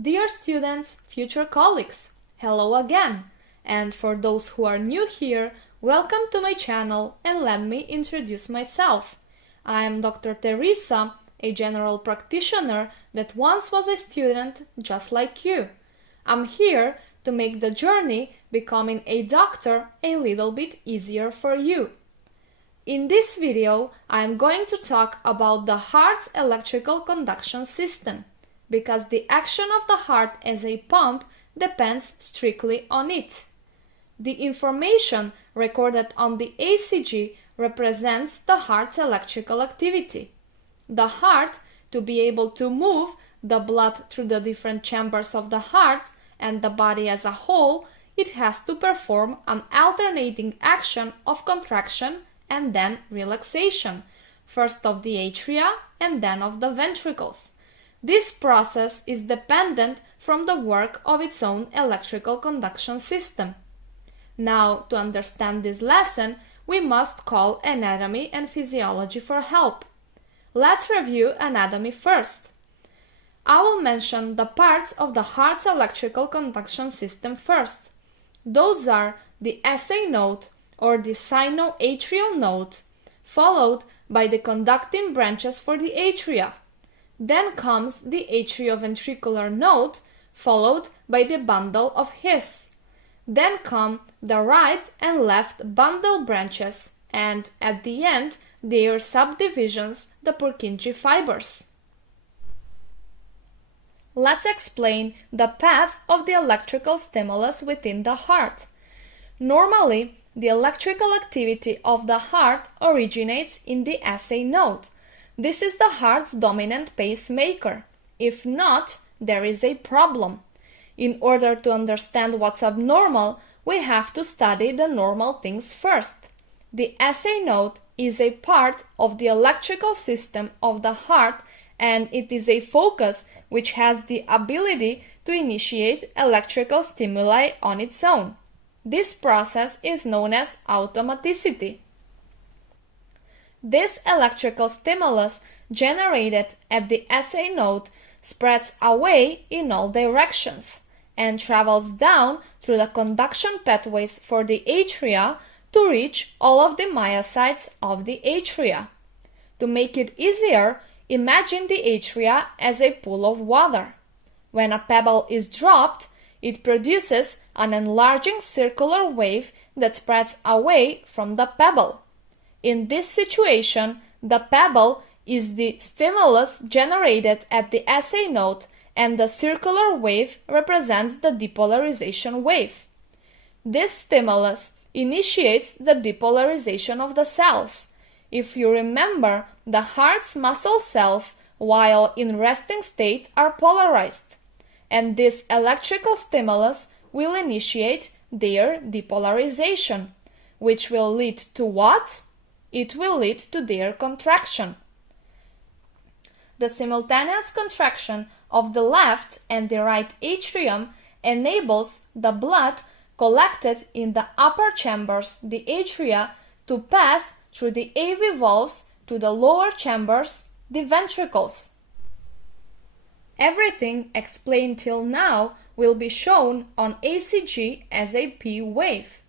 Dear students, future colleagues, hello again! And for those who are new here, welcome to my channel and let me introduce myself. I am Dr. Teresa, a general practitioner that once was a student just like you. I'm here to make the journey becoming a doctor a little bit easier for you. In this video, I am going to talk about the heart's electrical conduction system, because the action of the heart as a pump depends strictly on it. The information recorded on the ECG represents the heart's electrical activity. The heart, to be able to move the blood through the different chambers of the heart and the body as a whole, it has to perform an alternating action of contraction and then relaxation, first of the atria and then of the ventricles. This process is dependent from the work of its own electrical conduction system. Now, to understand this lesson, we must call anatomy and physiology for help. Let's review anatomy first. I will mention the parts of the heart's electrical conduction system first. Those are the SA node or the sinoatrial node, followed by the conducting branches for the atria. Then comes the atrioventricular node, followed by the bundle of His. Then come the right and left bundle branches, and at the end, their subdivisions, the Purkinje fibers. Let's explain the path of the electrical stimulus within the heart. Normally, the electrical activity of the heart originates in the SA node. This is the heart's dominant pacemaker. If not, there is a problem. In order to understand what's abnormal, we have to study the normal things first. The SA node is a part of the electrical system of the heart, and it is a focus which has the ability to initiate electrical stimuli on its own. This process is known as automaticity. This electrical stimulus generated at the SA node spreads away in all directions and travels down through the conduction pathways for the atria to reach all of the myocytes of the atria. To make it easier, imagine the atria as a pool of water. When a pebble is dropped, it produces an enlarging circular wave that spreads away from the pebble. In this situation, the pebble is the stimulus generated at the SA node, and the circular wave represents the depolarization wave. This stimulus initiates the depolarization of the cells. If you remember, the heart's muscle cells, while in resting state, are polarized, and this electrical stimulus will initiate their depolarization, which will lead to what? It will lead to their contraction. The simultaneous contraction of the left and the right atrium enables the blood collected in the upper chambers, the atria, to pass through the AV valves to the lower chambers, the ventricles. Everything explained till now will be shown on ECG as a P wave.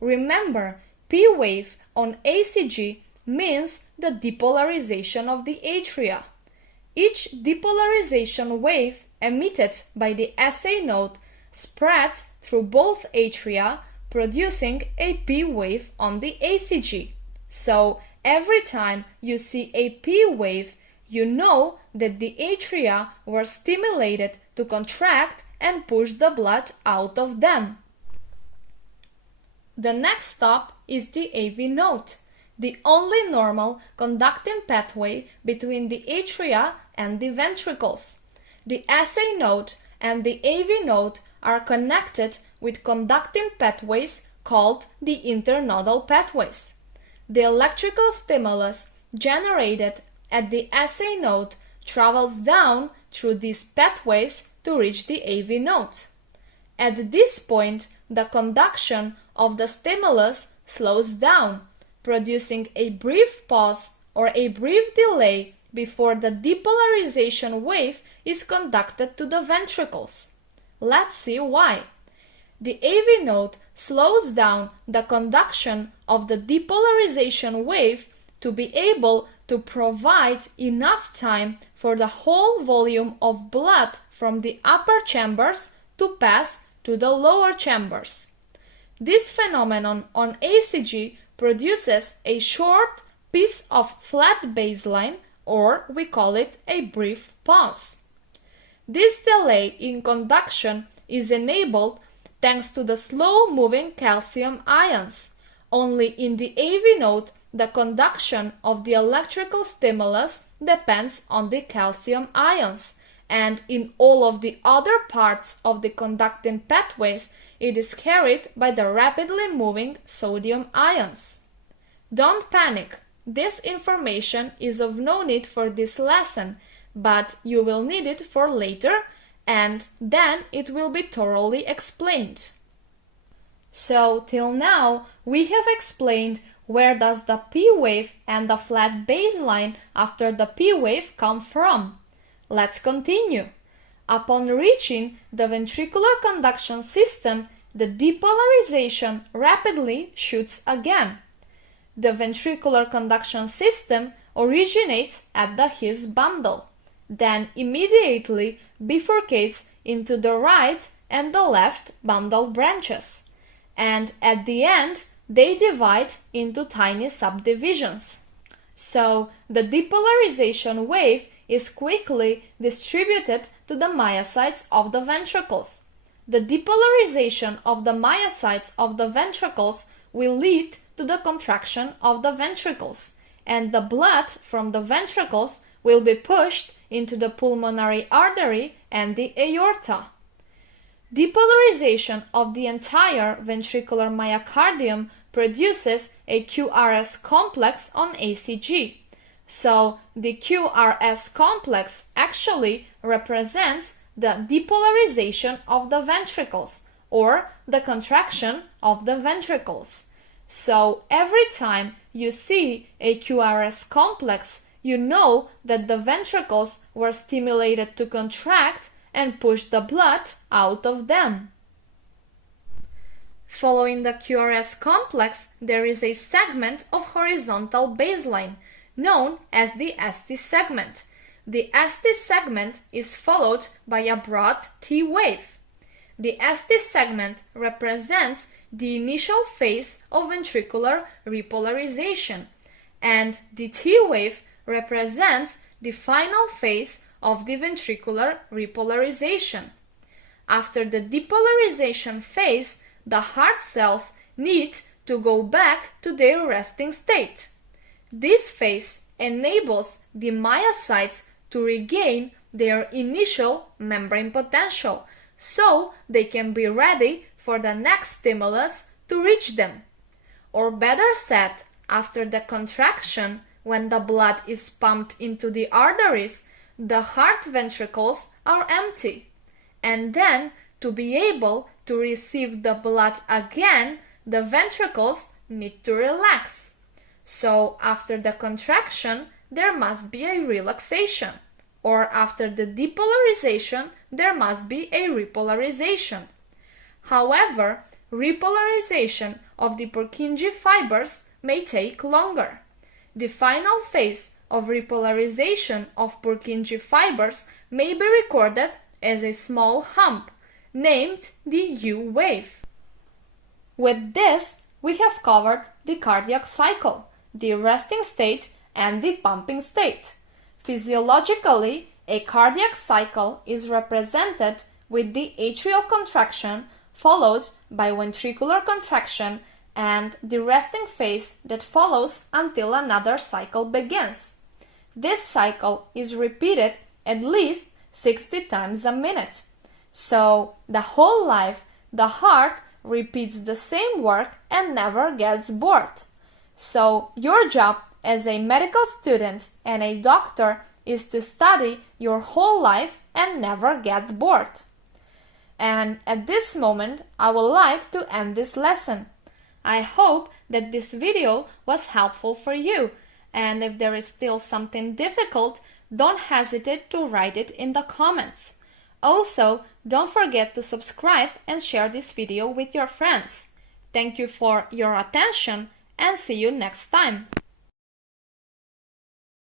Remember, P wave on ECG means the depolarization of the atria. Each depolarization wave emitted by the SA node spreads through both atria, producing a P wave on the ECG. So, every time you see a P wave, you know that the atria were stimulated to contract and push the blood out of them. The next stop is the AV node, the only normal conducting pathway between the atria and the ventricles. The SA node and the AV node are connected with conducting pathways called the internodal pathways. The electrical stimulus generated at the SA node travels down through these pathways to reach the AV node. At this point, the conduction of the stimulus slows down, producing a brief pause or a brief delay before the depolarization wave is conducted to the ventricles. Let's see why. The AV node slows down the conduction of the depolarization wave to be able to provide enough time for the whole volume of blood from the upper chambers to pass to the lower chambers. This phenomenon on ECG produces a short piece of flat baseline, or we call it a brief pause. This delay in conduction is enabled thanks to the slow-moving calcium ions. Only in the AV node the conduction of the electrical stimulus depends on the calcium ions, and in all of the other parts of the conducting pathways it is carried by the rapidly moving sodium ions. Don't panic, this information is of no need for this lesson, but you will need it for later, and then it will be thoroughly explained. So till now we have explained where does the P wave and the flat baseline after the P wave come from. Let's continue. Upon reaching the ventricular conduction system, the depolarization rapidly shoots again. The ventricular conduction system originates at the His bundle, then immediately bifurcates into the right and the left bundle branches, and at the end they divide into tiny subdivisions. So the depolarization wave is quickly distributed to the myocytes of the ventricles. The depolarization of the myocytes of the ventricles will lead to the contraction of the ventricles, and the blood from the ventricles will be pushed into the pulmonary artery and the aorta. Depolarization of the entire ventricular myocardium produces a QRS complex on ECG. So the QRS complex actually represents the depolarization of the ventricles, or the contraction of the ventricles. So every time you see a QRS complex, you know that the ventricles were stimulated to contract and push the blood out of them. Following the QRS complex, there is a segment of horizontal baseline, known as the ST segment. The ST segment is followed by a broad T wave. The ST segment represents the initial phase of ventricular repolarization, and the T wave represents the final phase of the ventricular repolarization. After the depolarization phase, the heart cells need to go back to their resting state. This phase enables the myocytes to regain their initial membrane potential, so they can be ready for the next stimulus to reach them. Or better said, after the contraction, when the blood is pumped into the arteries, the heart ventricles are empty. And then, to be able to receive the blood again, the ventricles need to relax. So after the contraction, there must be a relaxation. Or after the depolarization, there must be a repolarization. However, repolarization of the Purkinje fibers may take longer. The final phase of repolarization of Purkinje fibers may be recorded as a small hump, named the U wave. With this, we have covered the cardiac cycle, the resting state, and the pumping state. Physiologically, a cardiac cycle is represented with the atrial contraction followed by ventricular contraction and the resting phase that follows until another cycle begins. This cycle is repeated at least 60 times a minute. So, the whole life, the heart repeats the same work and never gets bored. So, your job as a medical student and a doctor is to study your whole life and never get bored. And at this moment, I would like to end this lesson. I hope that this video was helpful for you, and if there is still something difficult, don't hesitate to write it in the comments. Also, don't forget to subscribe and share this video with your friends. Thank you for your attention and see you next time.